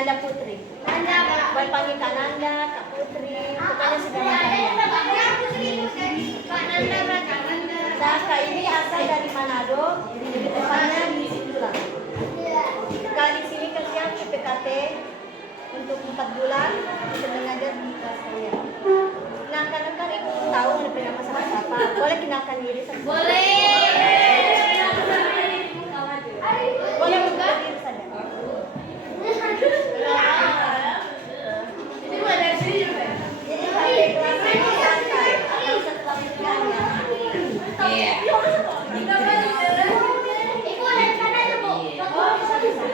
Nanda Putri. Buat panggil Kak Nanda, Kak Putri, pokoknya segala Nah, Kak ini asal dari Manado, jadi tepatnya di situ lah. Kak di sini kerja di PKT untuk 4 bulan, sedang ngajar di kelas saya. Nah, karena kan ibu tahu ada punya masalah apa, boleh kenalkan diri saja. Boleh buka diri saja. Jadi sampai kelas ini santai, atau setelah kuliahnya. Iya. Ibu ada di sana ya, Bu? Oh, bisa.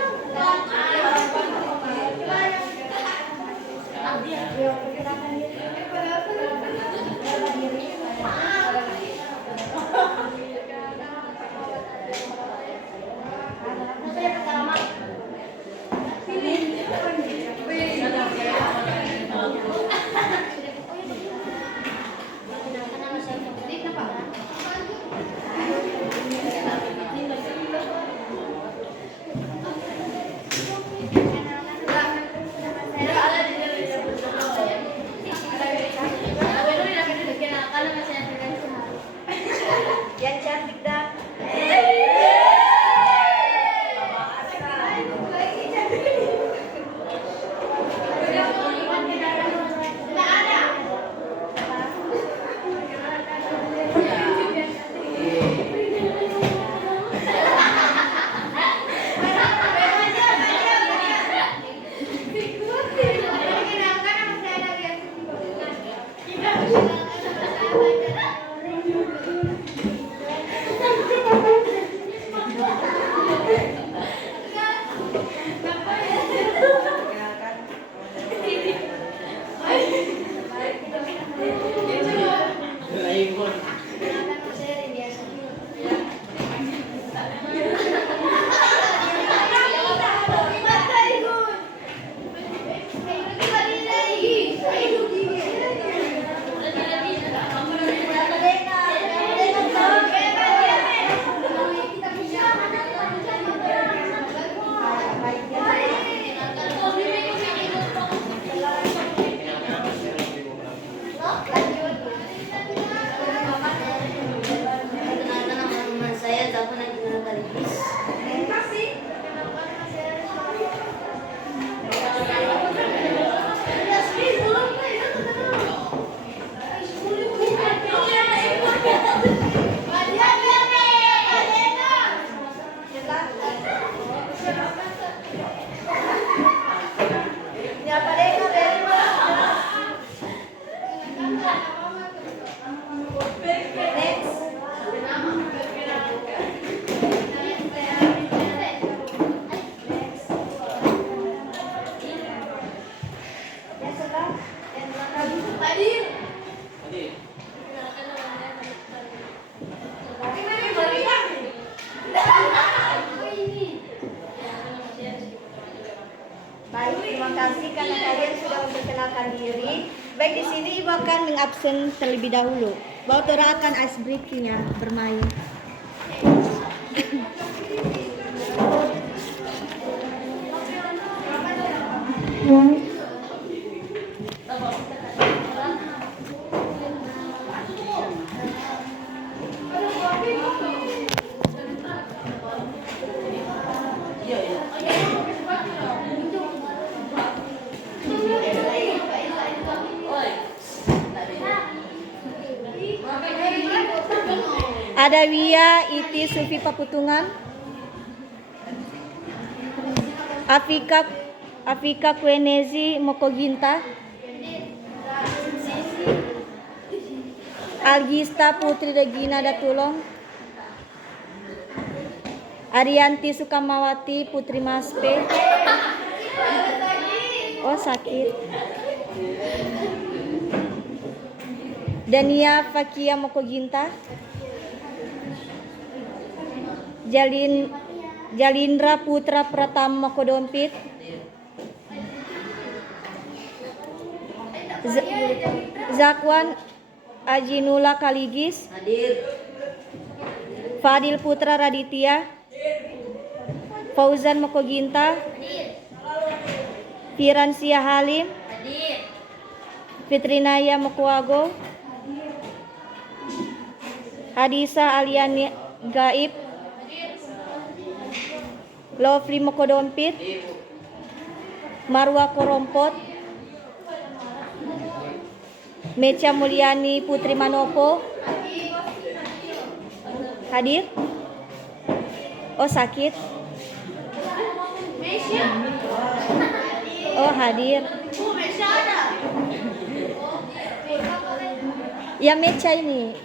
Yang cantik dah. Baik, terima kasih karena kalian sudah memperkenalkan diri. Baik, di sini Ibu akan mengabsen terlebih dahulu. Bautora akan ice breaking-nya bermain. Ada Wia, Iti, Sufi Paputungan, Afika Kwenezi Mokoginta, Algista Putri Regina Datulong, Arianti Sukamawati Putri Maspe. Oh, sakit. Dania Fakia Mokoginta, Jalindra Putra Pratama Kodompit, Zakwan Ajinula Kaligis, Fadil Putra Raditya, Fauzan Mokoginta, Firansia Halim, Fitrinaya Mukwago, Hadisa Aliani Gaib, Lovely Mokodompit, Marwa Korompot, Mecha Mulyani Putri Manopo. Hadir? Oh, sakit. Oh, hadir. Ya, Mecha ini.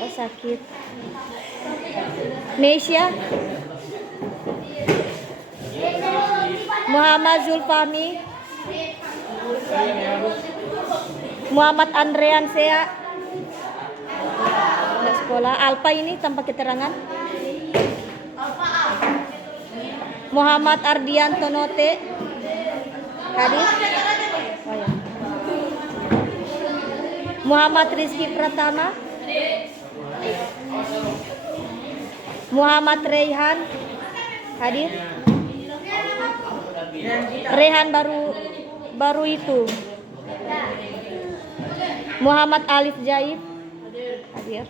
Oh, sakit. Meisha, Muhammad Zulfami, Muhammad Andrean Sea, anak sekolah. Alpa ini tanpa keterangan. Muhammad Ardian Tonote, hadir. Oh, ya. Muhammad Rizky Pratama, Muhammad Rehan, hadir. Rehan baru itu. Muhammad Alif Jaib, hadir.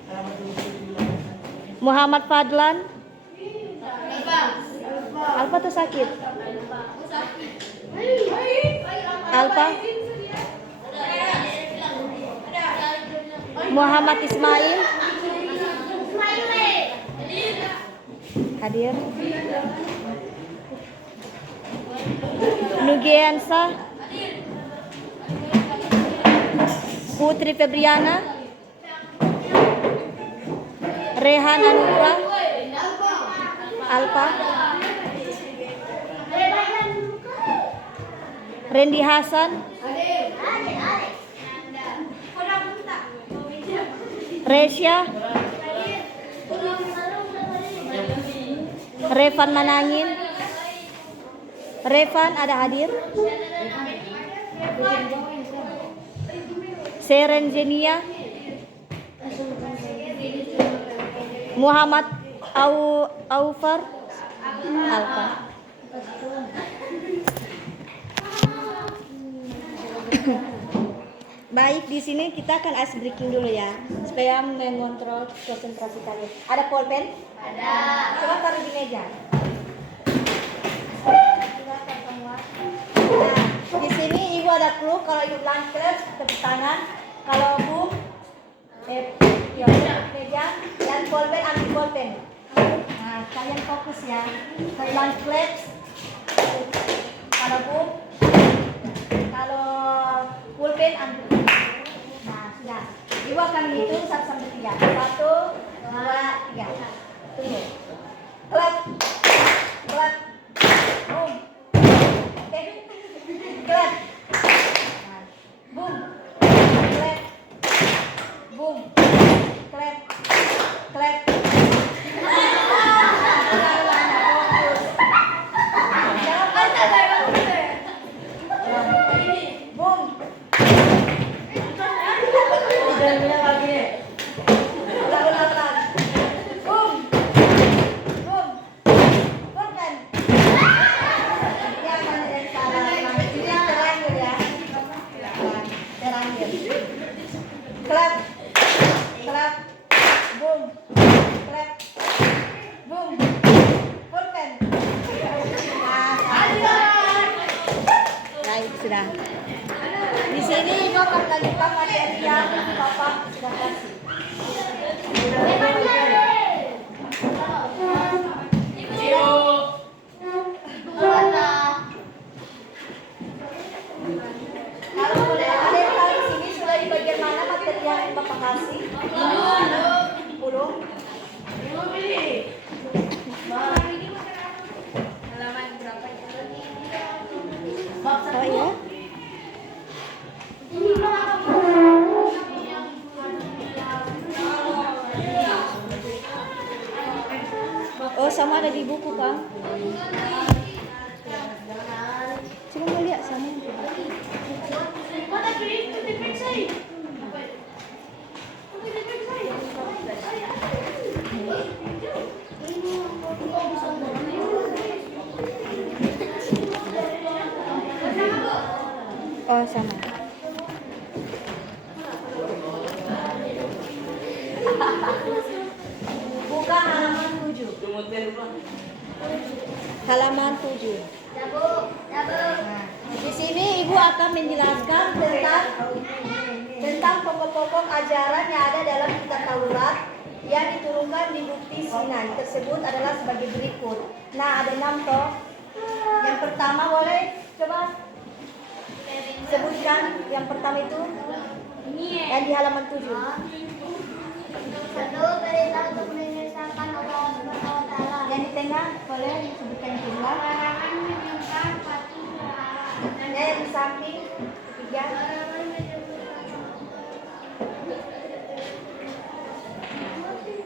Muhammad Fadlan. Alfa tuh sakit. Alfa. Muhammad Ismail, hadir. Nugiansa, Putri Febriana, Rehan Anura, Alpa, Randy Hasan, Resya, Revan Manangin, Revan ada hadir. Seren Zenia, Muhammad Aufar, Alfa. Baik, di sini kita akan ice breaking dulu ya, supaya mengontrol konsentrasi kalian. Ada pulpen? Ada. Coba taruh di meja. Silakan semua. Nah, di sini ibu ada clue. Kalau ibu lunch club, tepuk tangan. Kalau bu, ya meja dan pulpen, ambil pulpen. Nah, kalian fokus ya. Kalau lunch club, kalau bu, kalau pulpen ambil. Nah, sudah. Ibu akan menghitung 1 sampai 3. 1, 2, 3. Tunggu. Clap. Clap. Boom. Oke. Clap. Boom. Clap. Boom. Clap. Clap. Clap, clap, boom, clap, boom, pulpen. Baik, sudah. Di sini ibu akan melanjutkan materi yang Bapak sudah kasih. Kalau boleh ada yang tahu di sini sudah di bagian mana materi yang Bapak kasih? 10. Halaman berapa ya? Oh iya? Oh, sama ada di buku, Kang. Coba mau lihat sama. Halaman 7. Nah, di sini Ibu akan menjelaskan tentang pokok-pokok ajaran yang ada dalam kitab Taurat yang diturunkan di Bukti Sinai. Tersebut adalah sebagai berikut. Nah, ada 6 toh. Yang pertama boleh coba sebutkan yang pertama itu yang di halaman 7. Satu, perintah untuk mengesahkan Allah Subhanahu wa taala. Yang di tengah boleh disebutkan juga. Larangan menyembah patung berhala. Yang di samping ketiga. Larangan menyembah.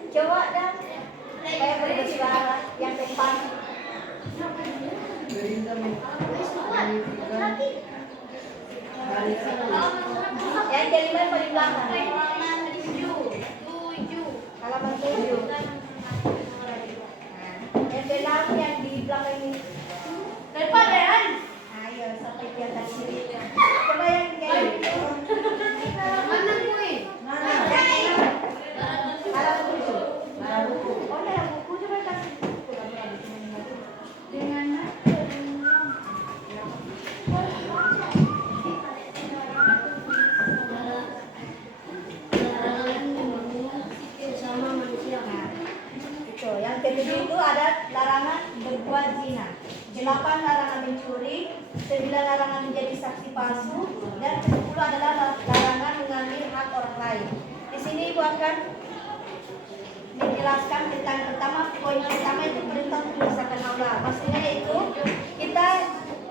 Coba dah. Saya boleh bersuara yang depan. Yang kelima yang paling belakang. Halaman 7. Yang keenam yang di belakang ini. Depan ya. Ayo sampai di atas sini. Coba yang keenam itu. Mana gue? Halaman 7. Oh, ada buku coba kasih. Dengan sama manusia. Itu. Yang ketujuh itu ada larangan berbuat zina. 8 larangan mencuri, 9 larangan menjadi saksi palsu, dan 10 adalah larangan mengambil hak orang lain. Di sini Ibu akan menjelaskan tentang poin pertama itu perintah untuk mengesahkan Allah. Maksudnya itu kita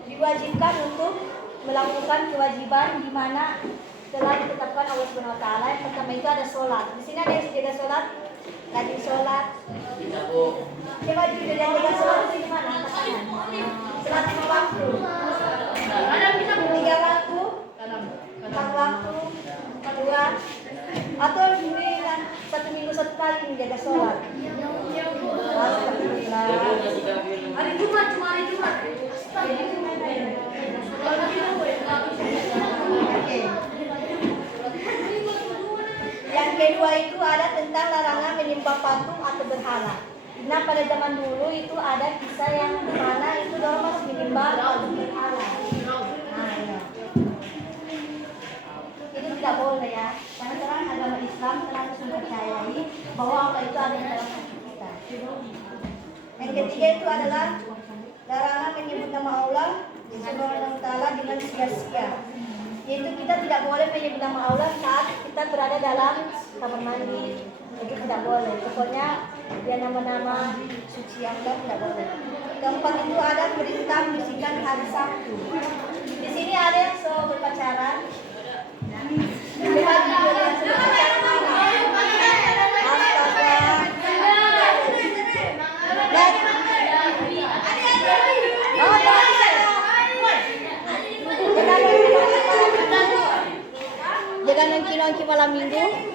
diwajibkan untuk melakukan kewajiban di mana telah ditetapkan Allah Subhanahu wa taala. Yang pertama itu ada sholat. Di sini ada yang jaga sholat, rajin sholat. Coba jujur yang jaga sholat di mana? Sholat 5 waktu. 3 waktu, 4 waktu, 2 atau mungkin 1 minggu 1 kali menjaga sholat. Alhamdulillah. Hari Jumat, cuma hari Jumat. Oke. Yang kedua itu ada tentang larangan menyembah patung atau berhala. Nah, pada zaman dulu itu ada kisah yang mana itu orang masih menyembah patung berhala. Nah, iya. Itu tidak boleh ya, karena sekarang agama Islam telah mempercayai bahwa Allah itu ada di dalam hati kita. Yang ketiga itu adalah larangan menyebut nama Allah Subhanahu wa taala dengan sia-sia. Yaitu kita tidak boleh menyebut nama Allah saat kita berada dalam kamar mandi. Itu tidak boleh. Pokoknya dia nama-nama suci Allah tidak boleh. Keempat itu ada perintah membersihkan hari Sabtu. Di sini ada yang so berpacaran. Jangan nongki-nongki malam minggu.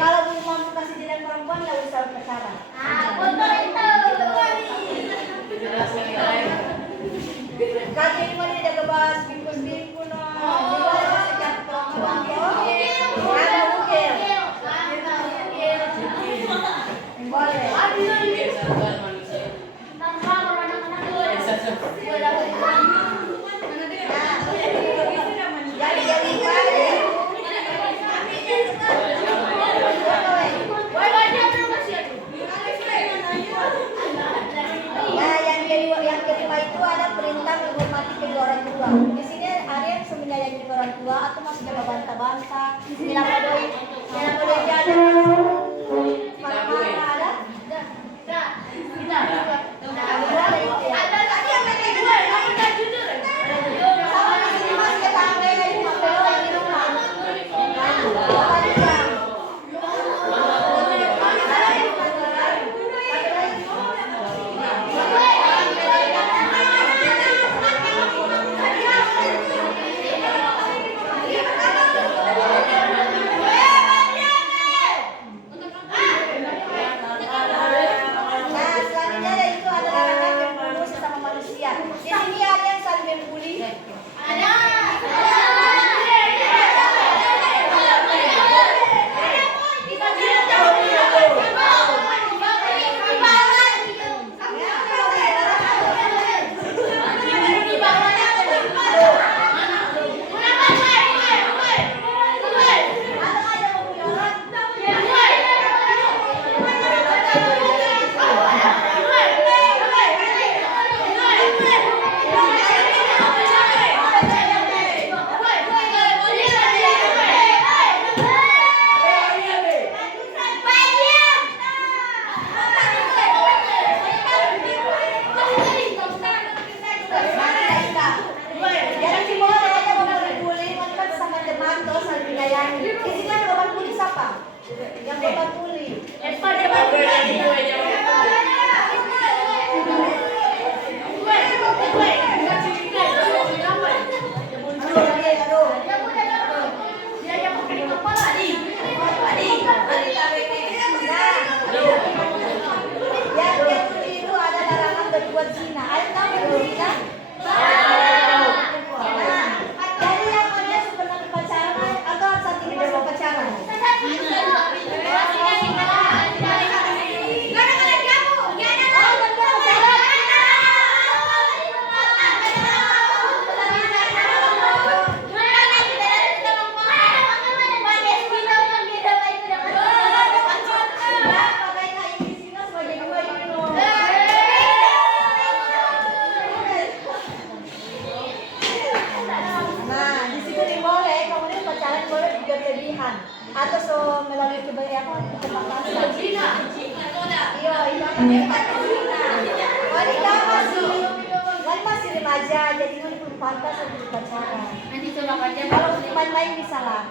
Kalau belum mampu kasih jalan perempuan nggak usah pacaran. Kaki ini mana jaga bas, bingkus-bingkus no. Sejak perempuan ada bukil. Boleh. Yang kelima itu ada perintah menghormati kedua orang tua. Di sini ada yang menyayangi kedua orang tua atau masih jaga bantah-bantah. Bilang doi jalan. Mana ada? Nah, jadi yang mana sebenarnya pacaran atau saat ini masih pacaran? Nah, di situ nih boleh, kamu ini pacaran boleh juga kelebihan atau so melalui kesepakatan. Iya, itu apa dia wanita masih remaja, jadi belum pantas untuk pacaran. Kalau main-main bisa lah,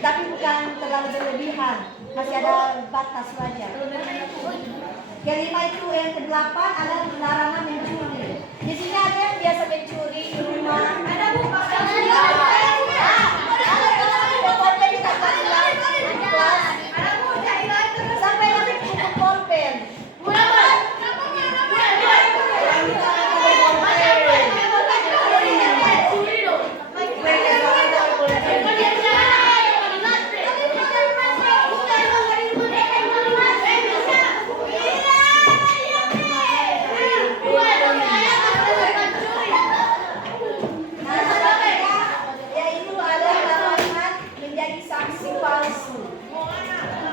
tapi bukan terlalu berlebihan, masih ada batas wajar. Kelima itu yang kedelapan adalah larangan mencuri. Di sini ada yang biasa mencuri di rumah. Ada bu, sampai nanti cukup pulpen.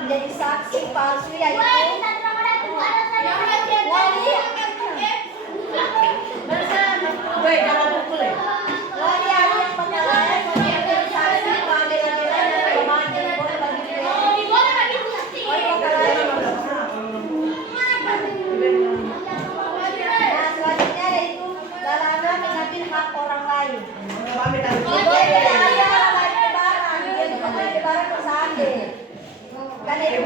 Menjadi saksi palsu yaitu selanjutnya yaitu larangan mengambil hak orang lain. Karena itu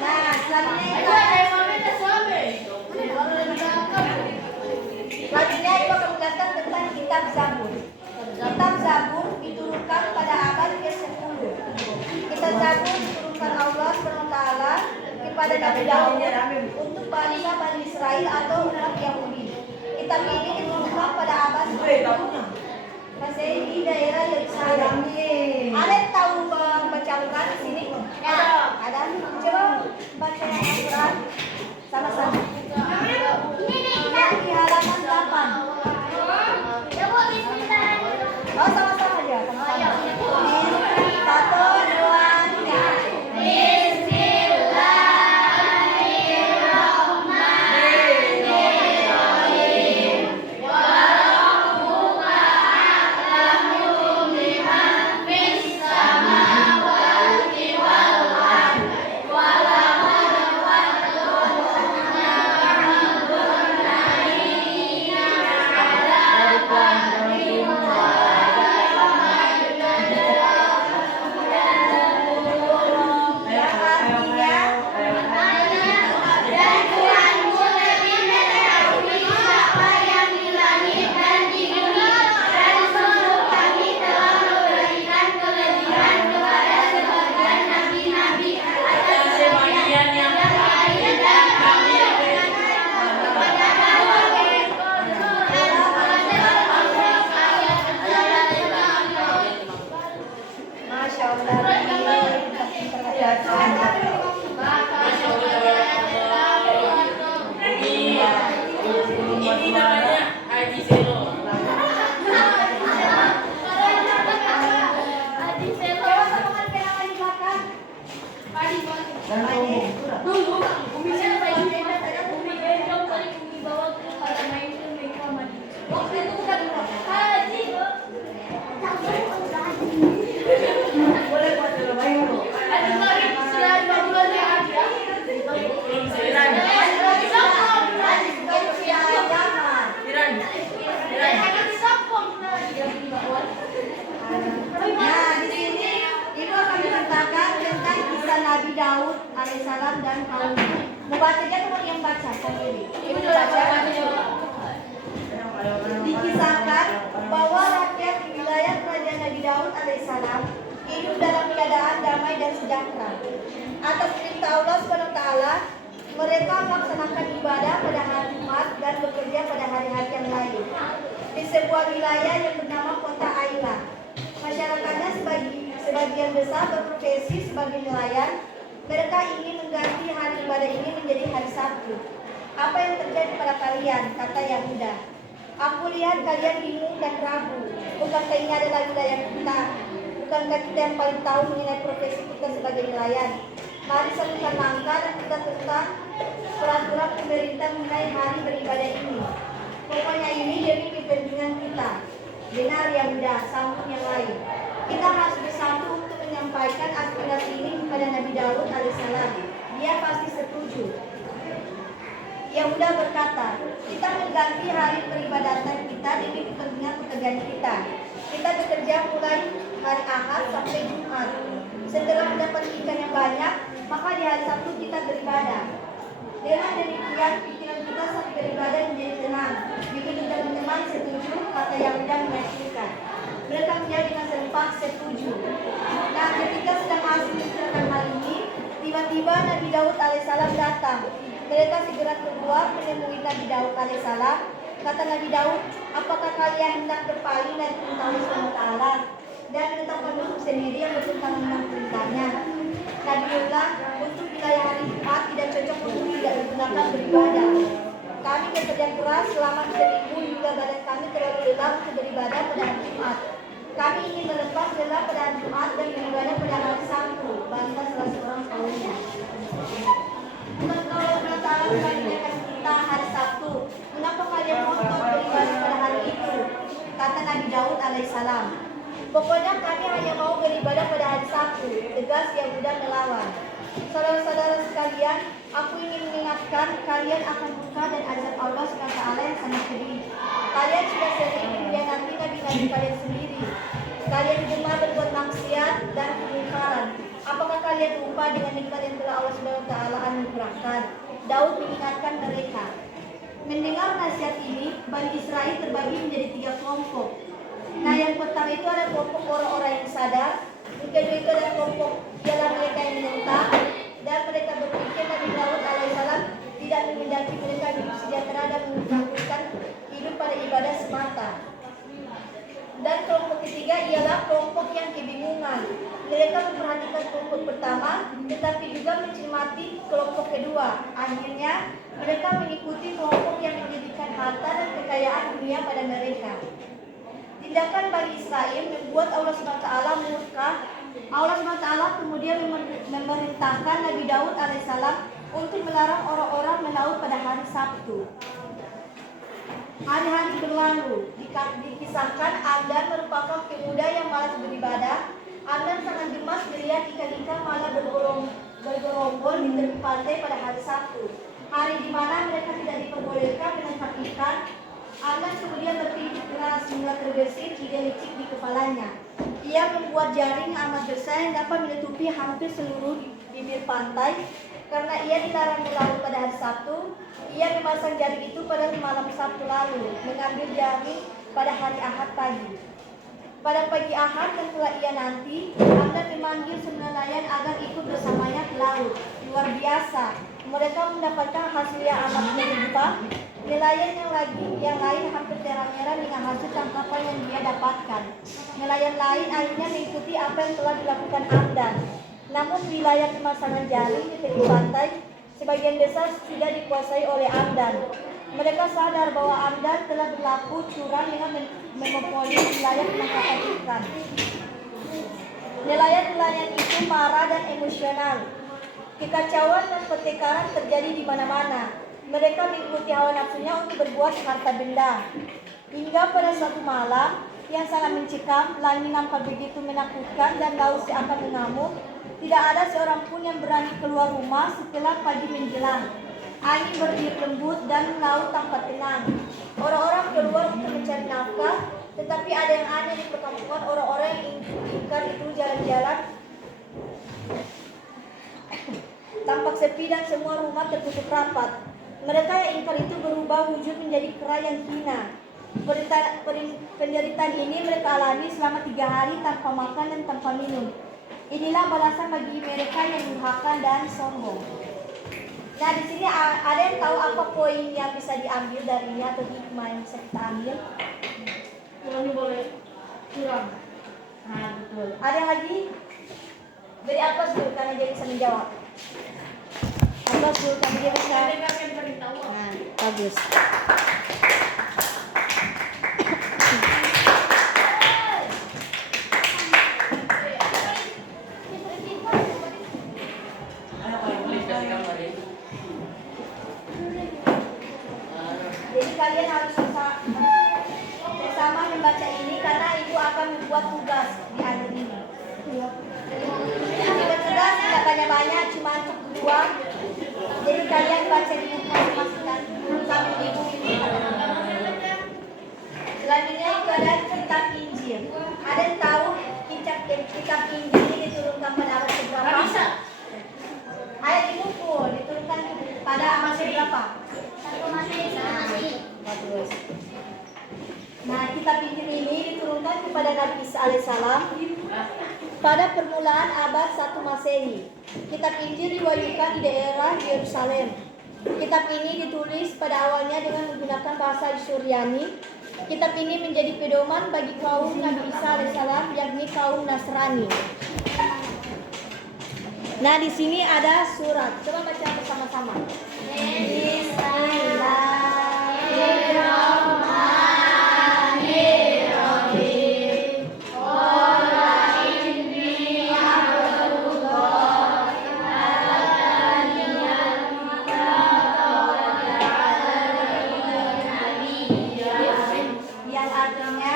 nah, selanjutnya itu akan menjelaskan tentang kitab Zabur. Kitab Zabur diturunkan pada abad ke-10. Kitab Zabur diturunkan Allah SWT kepada Nabi Daud untuk bangsa Bani Israel atau umat Yahudi. Kitab ini diturunkan pada abad ke-10 Masehi di daerah Yerusalem. Ada yang tahu baca Al-Quran di sini? Ada. Coba baca Al-Quran sama-sama. Di halaman 8. Oh, sama-sama aja. Sama-sama. 1, 2, 3. alaihissalam dan kaumnya. Membacanya teman yang baca sendiri. Ibu baca. Dikisahkan bahwa rakyat di wilayah kerajaan Nabi Daud alaihissalam hidup dalam keadaan damai dan sejahtera. Atas perintah Allah SWT, mereka melaksanakan ibadah pada hari Jumat dan bekerja pada hari-hari yang lain di sebuah wilayah yang bernama Kota Aila. Masyarakatnya sebagian besar berprofesi sebagai nelayan. Mereka ingin mengganti hari ibadah ini menjadi hari Sabtu. Apa yang terjadi pada kalian? Kata Yahuda. Aku lihat kalian bingung dan ragu. Bukankah ini adalah wilayah kita? Bukankah kita yang paling tahu mengenai profesi kita sebagai nelayan? Mari satukan langkah dan kita tentang peraturan pemerintah mengenai hari beribadah ini. Pokoknya ini demi kepentingan kita. Benar Yahuda, sambung yang lain. Kita harus bersatu untuk menyampaikan aspirasi ini kepada Nabi Daud alaihissalam. Dia pasti setuju. Yahuda berkata, kita mengganti hari peribadatan kita demi kepentingan pekerjaan kita. Kita bekerja mulai hari Ahad sampai Jumat. Setelah mendapat ikan yang banyak, maka di hari Sabtu kita beribadah. Dengan demikian, pikiran kita saat beribadah menjadi tenang. Begitu teman-teman setuju, kata Yahuda menyaksikan. Mereka menjadi dengan serempak setuju. Nah, ketika sedang asik menceritakan hal ini, tiba-tiba Nabi Daud alaihissalam datang. Mereka segera keluar menemui Nabi Daud alaihissalam. Kata Nabi Daud, apakah kalian hendak berpaling dari perintah Allah SWT dan menetapkan hukum sendiri yang bertentangan dengan perintahnya? Nabiullah, untuk wilayah hari Jumat tidak cocok untuk tidak digunakan beribadah. Kami bekerja keras selama 3 minggu hingga badan kami terlalu lelah untuk beribadah pada hari Jumat. Kami ingin melepas lelah pada hari Jumat dan beribadah pada hari Sabtu. Bantah salah seorang kaumnya. Bukankah Allah SWT telah menyediakan kita hari Sabtu? Mengapa kalian ngotot beribadah pada hari itu? Kata Nabi Daud alaihissalam. Pokoknya kami hanya mau beribadah pada hari Sabtu. Tegas Yahuda melawan. Saudara-saudara sekalian, aku ingin mengingatkan kalian akan murka dan azab Allah SWT yang sangat pedih. Kalian sudah sering mengkhianati nabi-nabi kalian sendiri. Kalian gemar berbuat maksiat dan kemungkaran. Apakah kalian lupa dengan nikmat yang telah Allah SWT anugerahkan? Daud mengingatkan mereka. Mendengar nasihat ini, Bani Israel terbagi menjadi 3 kelompok. Nah, yang pertama itu ada kelompok orang-orang yang sadar. Yang kedua itu ada kelompok ialah mereka yang menentang, dan mereka berpikir Nabi Daud alaihissalam tidak menghendaki mereka hidup sejahtera dan menggantungkan hidup pada ibadah semata. Dan kelompok ketiga ialah kelompok yang kebingungan. Mereka memperhatikan kelompok pertama, tetapi juga mencermati kelompok kedua. Akhirnya mereka mengikuti kelompok yang menjadikan harta dan kekayaan dunia pada mereka. Tindakan Bani Israel membuat Allah SWT murka. Allah SWT kemudian memerintahkan Nabi Daud alaihissalam untuk melarang orang-orang melaut pada hari Sabtu. Hari-hari berlalu, dikisahkan Amdan merupakan pemuda yang malas beribadah. Amdan sangat gemas melihat ikan-ikan malah bergerombol di tepi pantai pada hari Sabtu, hari di mana mereka tidak diperbolehkan menangkap ikan. Amdan kemudian berpikir keras hingga terbesit ide licik di kepalanya. Ia membuat jaring amat besar yang dapat menutupi hampir seluruh bibir pantai. Karena ia dilarang melaut pada hari Sabtu, ia memasang jaring itu pada malam Sabtu lalu, mengambil jaring pada hari Ahad pagi. Pada pagi Ahad yang telah ia nanti, Amdan memanggil 9 nelayan agar ikut bersamanya ke laut. Luar biasa, mereka mendapatkan hasil yang amat melimpah. Nelayan yang lain hampir terang-terang dengan hasil tangkapan yang dia dapatkan. Nelayan lain akhirnya mengikuti apa yang telah dilakukan Amdan. Namun wilayah pemasangan jaring di tepi pantai sebagian besar sudah dikuasai oleh Amdan. Mereka sadar bahwa Amdan telah berlaku curang dengan memonopoli wilayah penangkapan ikan. Nelayan-nelayan itu marah dan emosional. Kekacauan dan pertengkaran terjadi di mana-mana. Mereka mengikuti hawa nafsunya untuk berbuat harta benda. Hingga pada suatu malam yang sangat mencekam, langit nampak begitu menakutkan dan laut seakan mengamuk. Tidak ada seorang pun yang berani keluar rumah setelah pagi menjelang. Angin bertiup lembut dan laut tampak tenang. Orang-orang keluar untuk mencari nafkah, tetapi ada yang aneh di perkampungan. Orang-orang yang ingkar itu jalan-jalan tampak sepi dan semua rumah tertutup rapat. Mereka yang ingkar itu berubah wujud menjadi kera yang hina. Penderitaan ini mereka alami selama 3 hari tanpa makan dan tanpa minum. Inilah balasan bagi mereka yang durhaka dan sombong. Nah, di sini ada yang tahu apa poin yang bisa diambil darinya atau hikmah yang bisa kita ambil? Ini boleh kurang. Nah, betul. Ada yang lagi? Beri aplaus dulu karena dia bisa menjawab. Aplaus dulu karena dia bisa. Nah, bagus. Jadi kalian harus bersama membaca ini karena itu akan membuat tugas di akhir ini. Tugas tidak banyak-banyak, cuma untuk 2. Jadi kalian baca di buku masing-masing sambil ibu ini. Selanjutnya itu ada kitab Injil. Ada yang tahu kitab Injil ini diturunkan pada abad keberapa? Ayat di buku diturunkan pada abad keberapa? Bagus. Nah, kitab Injil ini diturunkan kepada Nabi Isa alaihissalam pada permulaan abad 1 Masehi. Kitab Injil diwahyukan di daerah Yerusalem. Kitab ini ditulis pada awalnya dengan menggunakan bahasa Suryani. Kitab ini menjadi pedoman bagi kaum Nabi Isa alaihissalam, yakni kaum Nasrani. Nah, di sini ada surat. Coba baca bersama-sama. Yang artinya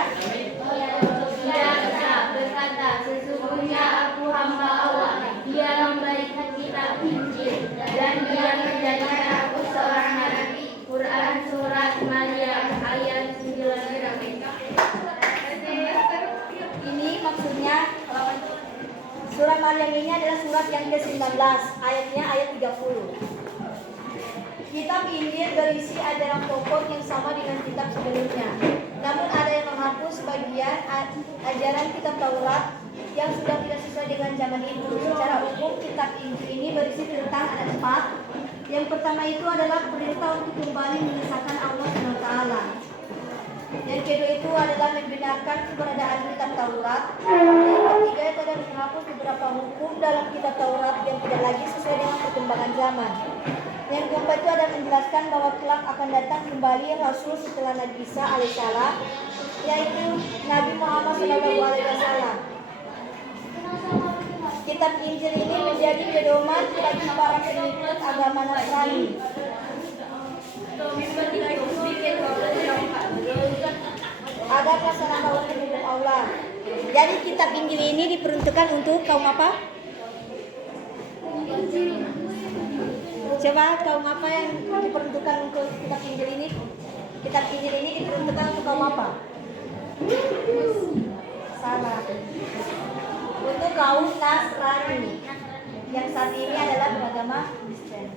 Sesungguhnya aku hamba Allah. Dia memberikan kitab Injil dan dia menjadikan aku seorang nabi. Quran surat Maryam ayat 9. ini maksudnya surat Maryam ini adalah surat yang ke-19, ayatnya ayat 30. Kitab Injil berisi ajaran pokok yang sama dengan kitab sebelumnya. Namun ada yang menghapus sebagian ajaran kitab Taurat yang sudah tidak sesuai dengan zaman itu. Secara umum kitab Injil ini berisi tentang ada 4. Yang pertama itu adalah perintah untuk kembali mengesahkan Allah SWT. Yang kedua itu adalah membenarkan keberadaan kitab Taurat. Yang ketiga itu adalah menghapus beberapa hukum dalam kitab Taurat yang tidak lagi sesuai dengan perkembangan zaman. Yang keempat itu adalah menjelaskan bahwa kelak akan datang kembali Rasul setelah Nabi Isa alaihissalam, yaitu Nabi Muhammad SAW. Kitab Injil ini menjadi pedoman bagi para pengikut agama Nasrani. Agar pelaksanaan bahwa hukum Allah. Jadi kitab Injil ini diperuntukkan untuk kaum apa? Coba kaum apa yang diperuntukkan untuk kitab Injil ini? Kitab Injil ini diperuntukkan untuk kaum apa? Salah. Untuk kaum Nasrani yang saat ini adalah beragama Kristen.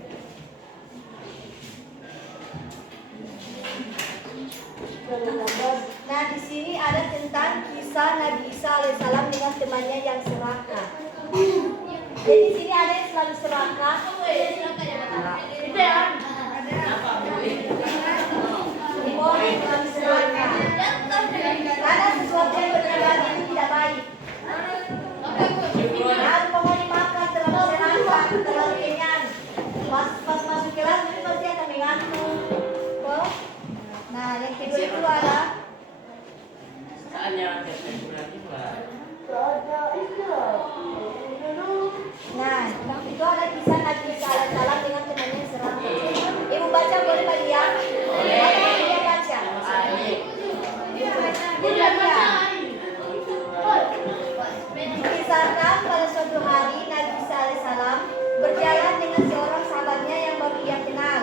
Nah, di sini ada tentang kisah Nabi Isa alaihissalam dengan temannya yang serakah. Jadi di sini ada yang selalu serakah. Boleh selalu serakah. Karena sesuatu yang terjadi itu tidak baik. Harus mau dimakan terlalu serakah, terlalu kenyang. Pas masuk kelas ini pasti akan mengantuk. Oh. Nah, yang kedua itu ada nah, itu ada kisah Nabi Isa alaihissalam dengan temannya yang serakah. Ibu baca boleh Pak Dia? Boleh dia baca. Dikisahkan pada suatu hari Nabi Isa alaihissalam berjalan dengan seorang sahabatnya yang baru ia kenal.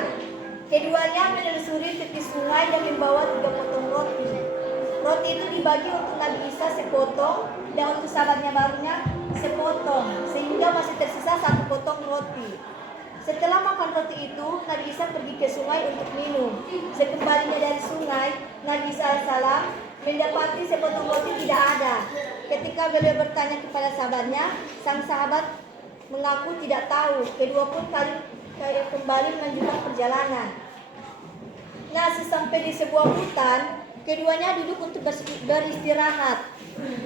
Keduanya menelusuri tepi sungai dan membawa 3 potong roti. Roti itu dibagi untuk Nabi Isa sepotong dan untuk sahabatnya barunya sepotong, sehingga masih tersisa 1 potong roti. Setelah makan roti itu, Nabi Isa pergi ke sungai untuk minum. Sekembalinya dari sungai, Nabi Isa alaihissalam mendapati sepotong roti tidak ada. Ketika beliau bertanya kepada sahabatnya, sang sahabat mengaku tidak tahu. Kedua pun kembali melanjutkan perjalanan. Nah, sesampai di sebuah hutan, keduanya duduk untuk beristirahat.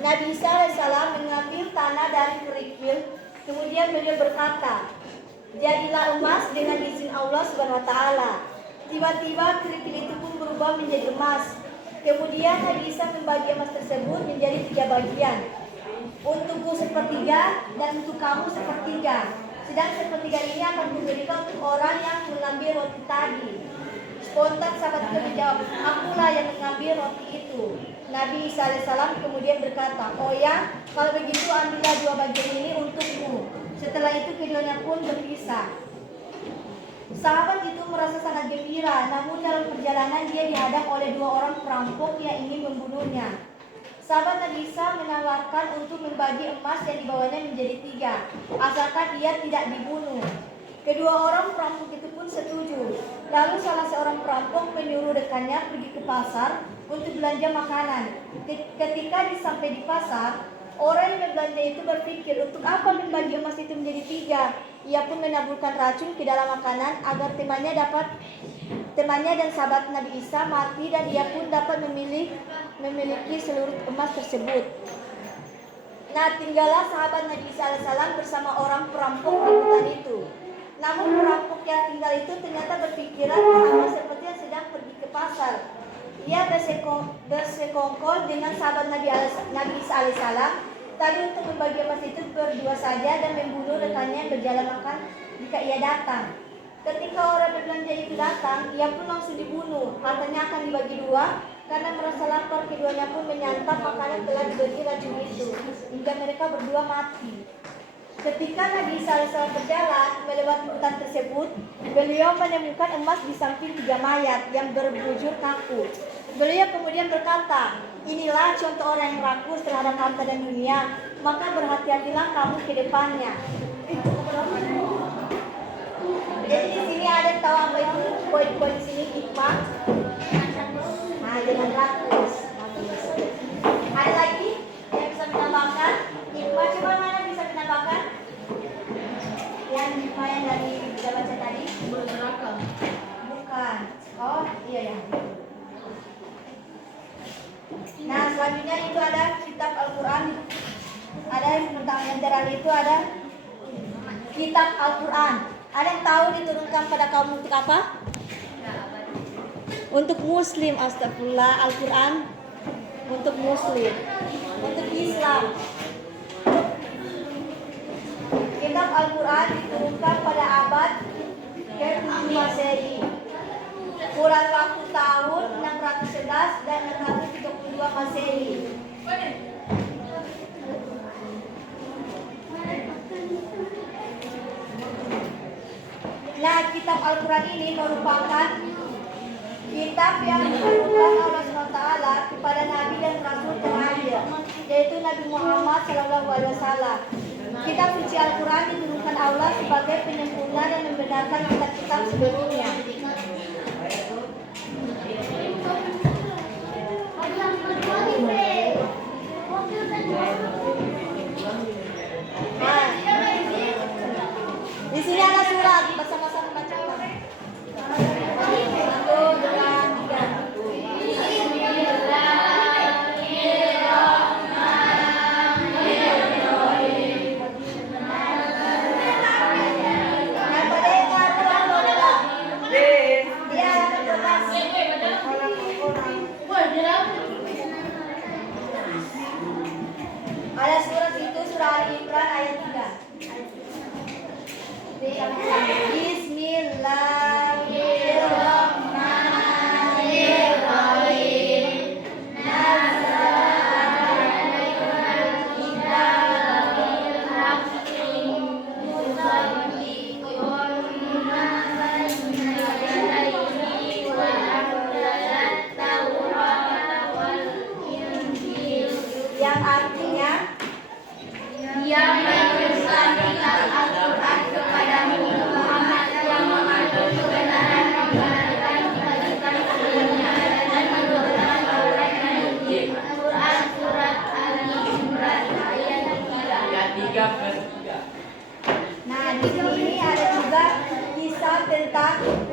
Nabi Isa alaihissalam mengambil tanah dari kerikil, kemudian beliau berkata, "Jadilah emas dengan izin Allah Subhanahu wa taala." Tiba-tiba kerikil itu pun berubah menjadi emas. Kemudian Nabi Isa membagi emas tersebut menjadi 3 bagian. Untukku sepertiga dan untuk kamu sepertiga. Sedang sepertiga ini akan kuberikan untuk orang yang mengambil roti tadi. Spontan sahabat itu menjawab, "Akulah yang mengambil roti itu." Nabi Isa alaihissalam kemudian berkata, "Oh ya, kalau begitu ambillah 2 bagian ini untukmu." Setelah itu keduanya pun berpisah. Sahabat itu merasa sangat gembira, namun dalam perjalanan dia dihadang oleh 2 orang perampok yang ingin membunuhnya. Sahabat Nabi Isa menawarkan untuk membagi emas yang dibawanya menjadi 3, asalkan dia tidak dibunuh. Kedua orang perampok itu pun setuju. Lalu salah seorang perampok menyuruh rekannya pergi ke pasar untuk belanja makanan. Ketika sampai di pasar, orang yang berbelanja itu berpikir, untuk apa membagi emas itu menjadi 3? Ia pun menaburkan racun ke dalam makanan agar temannya dan sahabat Nabi Isa mati dan ia pun dapat memiliki seluruh emas tersebut. Nah, tinggallah sahabat Nabi Isa alaihissalam bersama orang perampok di hutan itu. Namun perampok yang tinggal itu ternyata berpikiran sama seperti yang sedang pergi ke pasar. Ia bersekongkol dengan sahabat Nabi Isa alaihissalam tadi untuk membagi emas itu berdua saja dan membunuh rekannya yang berjalan makan jika ia datang. Ketika orang berbelanja itu datang, ia pun langsung dibunuh. Hartanya akan dibagi 2. Karena merasa lapar, keduanya pun menyantap makanan telah diberi racun itu hingga mereka berdua mati. Ketika Nabi Isa alaihissalam berjalan melewati hutan tersebut, beliau menemukan emas di samping 3 mayat yang berbujur kaku. Beliau kemudian berkata, "Inilah contoh orang yang rakus terhadap harta dan dunia, maka berhati-hatilah kamu ke depannya." Jadi di sini ada yang tahu apa itu poin-poin sini hikmah? Nah, jangan rakus. Ada lagi yang bisa menambahkan hikmah? Coba mana bisa menambahkan? Yang hikmah yang dari kita baca tadi? Berakal. Bukan. Oh, iya ya. Nah, selanjutnya itu ada kitab Al-Quran. Ada yang tentang terakhir itu ada kitab Al-Quran. Ada yang tahu diturunkan pada kaum untuk apa? Untuk Muslim, astagfirullah. Al-Quran untuk Muslim, untuk Islam. Kitab Al-Quran diturunkan pada abad ke-7 Masehi. Kurang waktu tahun 611 dan 632 Masehi. Nah, kitab Al-Quran ini merupakan kitab yang diturunkan Allah SWT kepada Nabi dan Rasul terakhir, yaitu Nabi Muhammad SAW. Kitab suci Al-Quran diturunkan Allah sebagai penyempurna dan membenarkan kitab-kitab sebelumnya. Nah, di sini ada surat, bersama-sama bacakan. 1, 2, 3. Ada surat itu surah Al-Imran ayat 3. Bismillahirrahmanirrahim. Yang artinya Dia menurunkan kitab Al-Quran kepada Muhammad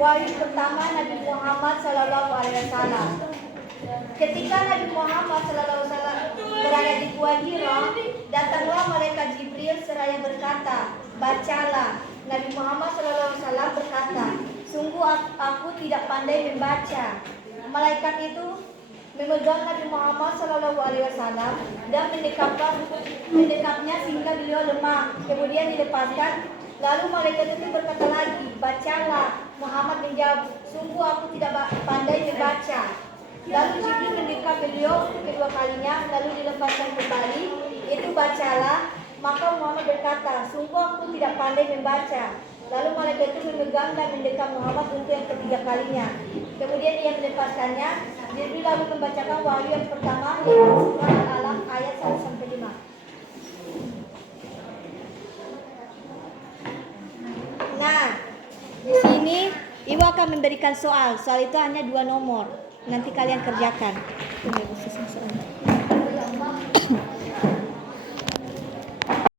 wahyu pertama Nabi Muhammad Sallallahu Alaihi Wasallam. Ketika Nabi Muhammad Sallallahu Alaihi Wasallam berada di Gua Hira, datanglah malaikat Jibril seraya berkata, bacalah. Nabi Muhammad Sallallahu Alaihi Wasallam berkata, sungguh aku tidak pandai membaca. Malaikat itu memegang Nabi Muhammad Sallallahu Alaihi Wasallam dan mendekapnya sehingga beliau lemah. Kemudian dilepaskan. Lalu malaikat itu berkata lagi, bacalah. Muhammad menjawab, sungguh aku tidak pandai membaca. Lalu Jibril mendekap beliau kedua kalinya, lalu dilepaskan kembali. Itu bacalah. Maka Muhammad berkata, sungguh aku tidak pandai membaca. Lalu malaikat itu memegang dan mendekap Muhammad untuk yang ketiga kalinya. Kemudian ia melepaskannya. Jibril lalu membacakan wahyu yang pertama, yaitu surah Al-Alaq ayat 1-5. Nah, di sini Ibu akan memberikan soal. Soal itu hanya 2 nomor. Nanti kalian kerjakan. Tunggu, soal.